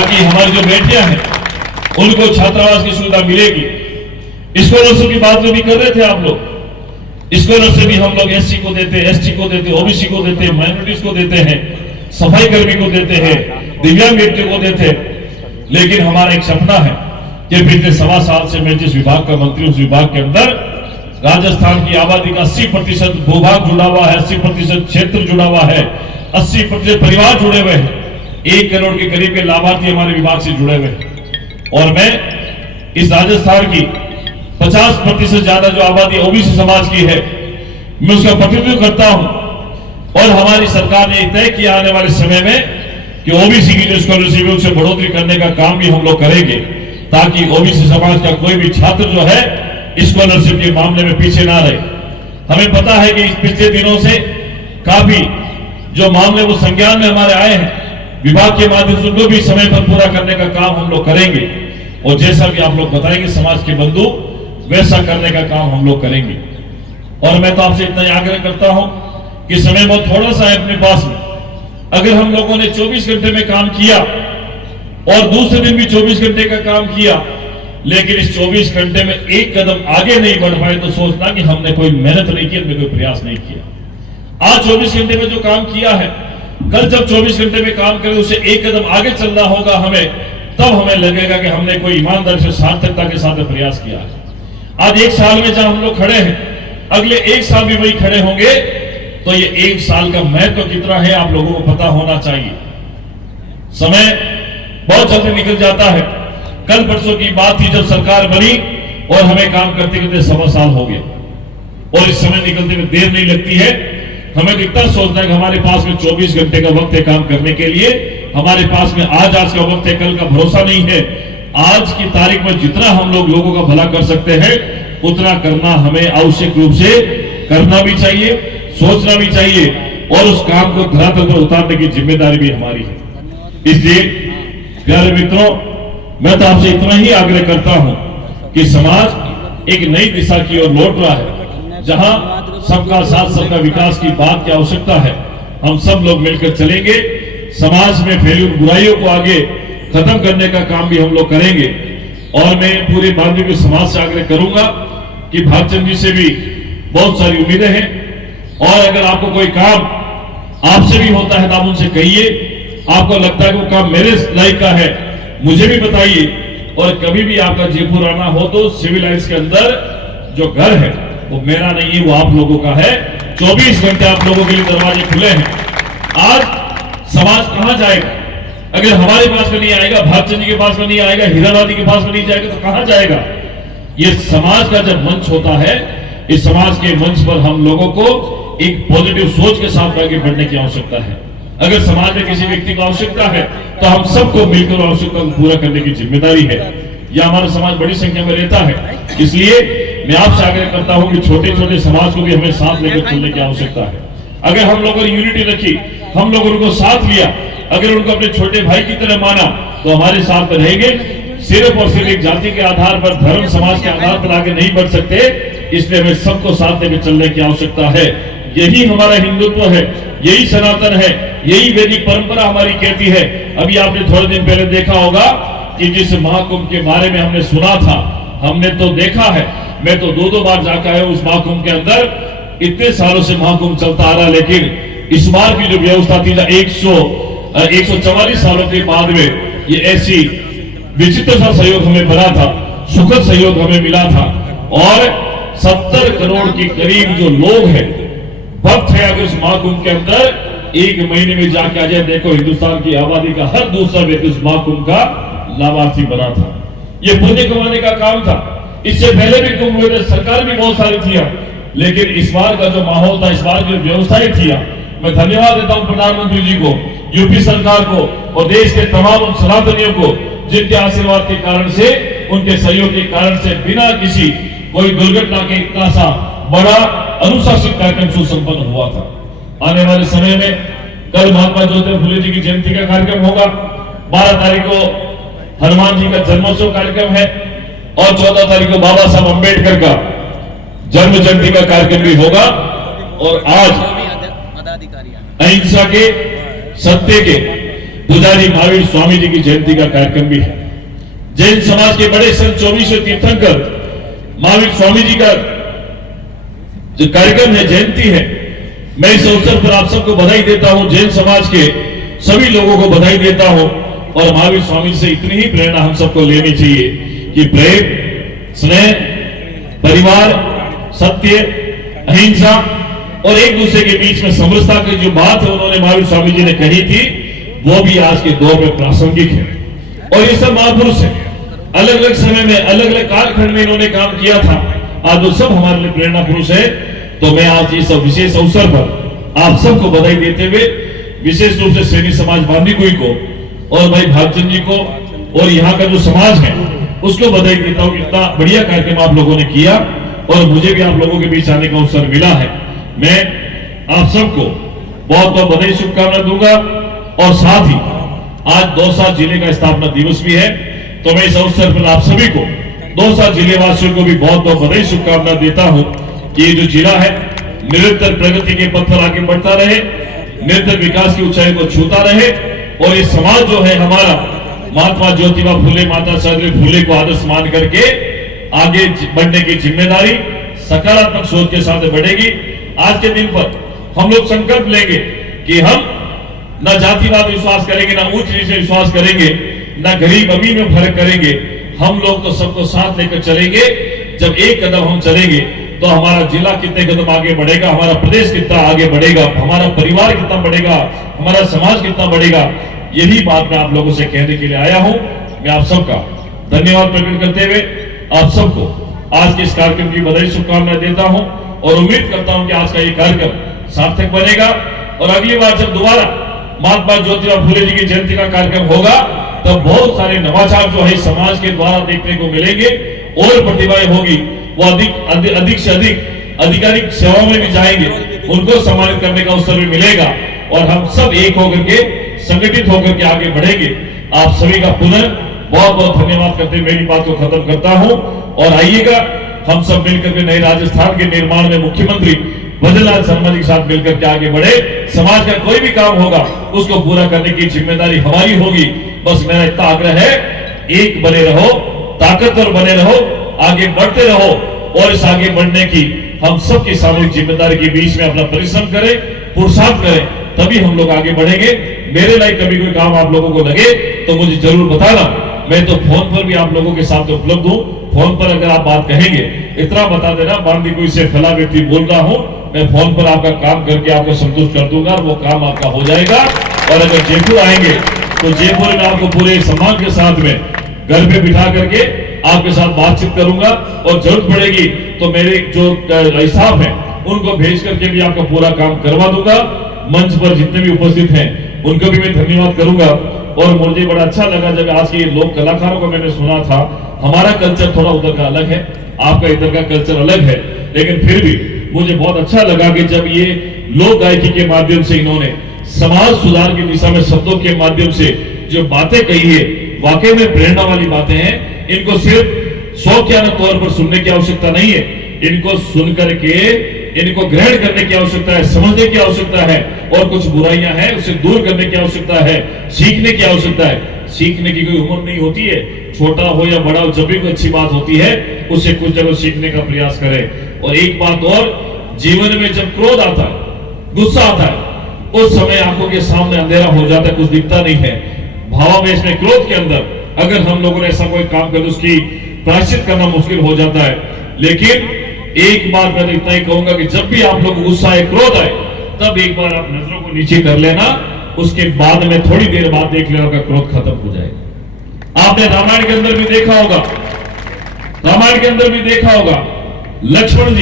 ताकि हमारी जो बेटियां हैं उनको छात्रावास की सुविधा मिलेगी। स्कॉलरशिप की बात भी कर रहे थे आप लोग। स्कॉलरशिप भी हम लोग एससी को देते, एसटी को देते, ओबीसी को देते, माइनॉरिटीज को देते हैं, सफाई कर्मी को देते हैं, दिव्यांग व्यक्तियों को देते हैं। लेकिन हमारा एक सपना है कि पिछले 1.25 साल से मैं जिस विभाग का मंत्री, उस विभाग के अंदर राजस्थान की आबादी का 80% भूभाग जुड़ा हुआ है, 80% क्षेत्र जुड़ा हुआ है, 80% परिवार जुड़े हुए हैं, 1 करोड़ के करीब के लाभार्थी हमारे विभाग से जुड़े हुए हैं। और मैं इस राजस्थान की 50% ज्यादा जो आबादी ओबीसी समाज की है, मैं उसका प्रतिनिधित्व करता हूं। और हमारी सरकार ने तय किया आने वाले समय में कि ओबीसी की जो स्कॉलरशिप है उससे बढ़ोतरी करने का काम भी हम लोग करेंगे, ताकि ओबीसी समाज का कोई भी छात्र जो है स्कॉलरशिप के मामले में पीछे ना रहे। हमें पता है कि पिछले दिनों से काफी जो मामले वो संज्ञान में हमारे आए हैं, विभाग के माध्यम से उनको भी समय पर पूरा करने का काम हम लोग करेंगे। और जैसा भी आप लोग बताएंगे समाज के बंधु, वैसा करने का काम हम लोग करेंगे। और मैं तो आपसे इतना आग्रह करता हूं कि समय बहुत थोड़ा सा है अपने पास में। अगर हम लोगों ने 24 घंटे में काम किया और दूसरे दिन भी 24 घंटे का काम किया, लेकिन इस 24 घंटे में एक कदम आगे नहीं बढ़ पाए, तो सोचना कि हमने कोई मेहनत नहीं की, हमने कोई प्रयास नहीं किया। आज 24 घंटे में जो काम किया है, कल जब 24 घंटे में काम करें उससे एक कदम आगे चलना होगा हमें, तब हमें लगेगा कि हमने कोई ईमानदारी से सार्थकता के साथ प्रयास किया है। आज 1 साल में जहां हम लोग खड़े हैं, अगले 1 साल भी वही खड़े होंगे, तो ये 1 साल का महत्व कितना है आप लोगों को पता होना चाहिए। समय बहुत जल्दी निकल जाता है। कल परसों की बात थी जब सरकार बनी और हमें काम करते करते 1.25 साल हो गया, और इस समय निकलते में देर नहीं लगती है। हमें इतना सोचना है कि हमारे पास में 24 घंटे का वक्त है काम करने के लिए। हमारे पास में आज का वक्त है, कल का भरोसा नहीं है। आज की तारीख में जितना हम लोग लोगों का भला कर सकते हैं, उतना करना हमें आवश्यक रूप से करना भी चाहिए, सोचना भी चाहिए, और उस काम को धरातल पर उतारने की जिम्मेदारी भी हमारी है। इसलिए प्यारे मित्रों, मैं तो आपसे इतना ही आग्रह करता हूं कि समाज एक नई दिशा की ओर लौट रहा है, जहां सबका साथ सबका विकास की बात की आवश्यकता है। हम सब लोग मिलकर चलेंगे, समाज में फैली बुराइयों को आगे खत्म करने का काम भी हम लोग करेंगे। और मैं पूरे बांधवी समाज से आग्रह करूंगा कि भागचंद जी से भी बहुत सारी उम्मीदें हैं, और अगर आपको कोई काम आपसे भी होता है तो आप उनसे कहिए। आपको लगता है वो काम मेरे लायक का है, मुझे भी बताइए। और कभी भी आपका जयपुर आना हो तो सिविल लाइन्स के अंदर जो घर है वो मेरा नहीं है, वो आप लोगों का है। 24 घंटे आप लोगों के लिए दरवाजे खुले हैं। आज समाज कहां जाएगा? अगर हमारे पास में नहीं आएगा, भागचंद जी के पास में नहीं आएगा, हीरालाल के पास में नहीं जाएगा, तो कहां जाएगा? ये समाज का जब मंच होता है, इस समाज के मंच पर हम लोगों को एक पॉजिटिव सोच के साथ आगे बढ़ने की आवश्यकता है। अगर समाज में किसी व्यक्ति को आवश्यकता है तो हम सबको मिलकर आवश्यकता को पूरा करने की जिम्मेदारी है। यह हमारा समाज बड़ी संख्या में रहता है, इसलिए मैं आपसे आग्रह करता हूं कि छोटे छोटे समाज को भी हमें साथ लेकर चलने की आवश्यकता है। अगर हम लोगों ने यूनिटी रखी, हम लोगों ने उनको साथ लिया, अगर उनको अपने छोटे भाई की तरह माना, तो हमारे साथ रहेंगे। सिर्फ और सिर्फ एक जाति के आधार पर, धर्म समाज के आधार पर आगे नहीं बढ़ सकते, इसलिए हमें सबको साथ लेकर चलने की आवश्यकता है। यही हमारा हिंदुत्व है, यही सनातन है, यही वैदिक परंपरा हमारी कहती है। अभी आपने थोड़े दिन पहले देखा होगा कि जिस महाकुंभ के बारे में हमने सुना था, हमने तो देखा है, मैं तो 2-2 बार जाकर आया उस महाकुंभ के अंदर। इतने सालों से महाकुंभ चलता आ रहा, लेकिन इस बार की जो व्यवस्था थी 144 सालों के बाद में ये ऐसी विचित्र सा सहयोग हमें बना था, सुखद सहयोग हमें मिला था। और 70 करोड़ के करीब जो लोग हैं, भक्त है, अगर इस महाकुंभ के अंदर 1 महीने में जाके आ जाए, देखो हिंदुस्तान की आबादी का हर दूसरा व्यक्ति इस महाकुंभ का लाभार्थी बना था। ये पुण्य कमाने का काम था। इससे पहले भी कुंभ हुए थे, सरकार भी बहुत सारी थी, लेकिन इस बार का जो माहौल था, इस बार की व्यवस्थाएं थी, मैं धन्यवाद देता हूं प्रधानमंत्री जी को, यूपी सरकार को और देश के तमाम सनातनियों को, जिनके आशीर्वाद के कारण से, उनके सहयोग के कारण से, बिना किसी कोई दुर्घटना के इतना सा बड़ा अनुशासित कार्यक्रम सुसंपन्न हुआ था। आने वाले समय में कल महात्मा ज्योतिराव फुले जी की जयंती का कार्यक्रम होगा, 12 तारीख को हनुमान जी का जन्मोत्सव कार्यक्रम है, और 14 तारीख को बाबा साहब अंबेडकर का जन्म जयंती का कार्यक्रम भी होगा। और आज अहिंसा के, सत्य के, पुजारी महावीर स्वामी जी की जयंती का कार्यक्रम भी है। जैन समाज के बड़े संत 24वें तीर्थंकर महावीर स्वामी जी का जो कार्यक्रम है, जयंती है, मैं इस अवसर पर आप सबको बधाई देता हूं। जैन समाज के सभी लोगों को बधाई देता हूं और महावीर स्वामी से इतनी ही प्रेरणा हम सबको लेनी चाहिए कि प्रेम, स्नेह, परिवार, सत्य, अहिंसा और एक दूसरे के बीच में समरसता की जो बात है उन्होंने महावीर स्वामी जी ने कही थी, वो भी आज के दौर में प्रासंगिक है। और ये सब महापुरुष है, अलग अलग समय में, अलग अलग कालखंड में इन्होंने काम किया था। आज वो सब हमारे लिए प्रेरणा पुरुष है। तो मैं आज इस विशेष अवसर पर आप सबको बधाई देते हुए विशेष रूप से सैनी समाज बांदीकुई को और भाई भागचंद जी को और यहाँ का जो समाज है उसको बधाई देता हूँ। इतना बढ़िया कार्यक्रम आप लोगों ने किया और मुझे भी आप लोगों के बीच आने का अवसर मिला है। मैं आप सबको बहुत बहुत बधाई, शुभकामनाएं दूंगा। और साथ ही आज दौसा जिले का स्थापना दिवस भी है, तो मैं इस अवसर पर आप सभी को, दौसा जिले वासियों को भी बहुत बहुत बधाई, शुभकामनाएं देता हूं कि ये जो जिला है निरंतर प्रगति के पथ पर आगे बढ़ता रहे, निरंतर विकास की ऊंचाई को छूता रहे और ये समाज जो है हमारा महात्मा ज्योतिबा फुले, माता सावित्री फुले को आदर्श मान करके आगे बढ़ने की जिम्मेदारी सकारात्मक सोच के साथ बढ़ेगी। आज के दिन पर हम लोग संकल्प लेंगे कि हम न जातिवाद विश्वास करेंगे, न ऊंच नीच विश्वास करेंगे, न गरीब अमीर में फर्क करेंगे। हम लोग तो सबको साथ लेकर चलेंगे। जब एक कदम हम चलेंगे तो हमारा जिला कितने कदम आगे बढ़ेगा, हमारा प्रदेश कितना आगे बढ़ेगा, हमारा परिवार कितना बढ़ेगा, हमारा समाज कितना बढ़ेगा। यही बात मैं आप लोगों से कहने के लिए आया हूं। मैं आप सबका धन्यवाद प्रकट करते हुए आप सबको आज के इस कार्यक्रम की बधाई, शुभकामनाएं देता हूं और उम्मीद करता हूं कि आज का ये कार्यक्रम सार्थक बनेगा और अगली बार जब दोबारा महात्मा ज्योतिबा फुले जी की जयंती का कार्यक्रम होगा तब बहुत सारे नवाचार जो है समाज के द्वारा देखने को मिलेंगे और प्रतिभाएं होगी, वो अधिक से अधिक आधिकारिक सेवाओं में भी जाएंगे, उनको सम्मानित करने का अवसर भी मिलेगा और हम सब एक होकर के, संगठित होकर के आगे बढ़ेंगे। आप सभी का पुनः बहुत बहुत धन्यवाद करते हुए मेरी बात को खत्म करता हूं और आइएगा हम सब मिलकर के नए राजस्थान के निर्माण में मुख्यमंत्री भजनलाल शर्मा जी के साथ मिलकर के आगे बढ़े। समाज का कोई भी काम होगा उसको पूरा करने की जिम्मेदारी हमारी होगी। बस मेरा इतना आग्रह है, एक बने रहो, ताकतवर बने रहो, आगे बढ़ते रहो और इस आगे बढ़ने की हम सबकी सामूहिक जिम्मेदारी के बीच में अपना परिश्रम करें, पुरुषार्थ करें, तभी हम लोग आगे बढ़ेंगे। मेरे लायक कभी कोई काम आप लोगों को लगे तो मुझे जरूर बताना। मैं तो फोन पर भी आप लोगों के साथ उपलब्ध हूँ। फोन पर अगर आप बात कहेंगे, इतना बता देना बांदीकुई से फला व्यक्ति बोल रहा हूँ, मैं फोन पर आपका काम करके आपको संतुष्ट कर दूंगा, वो काम आपका हो जाएगा। और अगर जयपुर आएंगे तो जयपुर में आपको पूरे सम्मान के साथ में घर पे बिठा करके आपके साथ बातचीत करूंगा और जरूरत पड़ेगी तो मेरे जो स्टाफ है उनको भेज करके भी आपका पूरा काम करवा दूंगा। मंच पर जितने भी उपस्थित हैं उनको भी मैं धन्यवाद करूंगा और मुझे बड़ा अच्छा लगा जब आज के लोक कलाकारों को मैंने सुना था। हमारा कल्चर थोड़ा उधर का अलग है, आपका इधर का कल्चर अलग है, लेकिन फिर भी मुझे बहुत अच्छा लगा कि जब ये लोक गायकी के माध्यम से इन्होंने समाज सुधार की दिशा में शब्दों के माध्यम से जो बातें कही है, वाकई में प्रेरणा वाली बातें हैं। इनको सिर्फ शौकियाना तौर पर सुनने की आवश्यकता नहीं है, इनको सुन करके इनको ग्रहण करने की आवश्यकता है, समझने की आवश्यकता है और कुछ बुराइयां हैं उसे दूर करने की आवश्यकता है, सीखने की आवश्यकता है। सीखने की कोई उम्र नहीं होती है, छोटा हो या बड़ा हो, जब भी कोई अच्छी बात होती है उससे कुछ जगह सीखने का प्रयास करें। और एक बात और, जीवन में जब क्रोध आता है, गुस्सा आता है, उस समय आंखों के सामने अंधेरा हो जाता है, कुछ दिखता नहीं है। भावावेश में, क्रोध के अंदर अगर हम लोगों ने ऐसा कोई काम कर उसकी प्रायश्चित करना मुश्किल हो जाता है। लेकिन एक बात मैं तो इतना ही कहूंगा कि जब भी आप लोग गुस्सा आए, क्रोध आए, तब एक बार आप नजरों को नीचे कर लेना, उसके बाद में थोड़ी देर बाद देख लेना का क्रोध खत्म हो जाएगा। आपने रामायण के अंदर भी देखा होगा, रामायण के अंदर भी देखा होगा, लक्ष्मण जी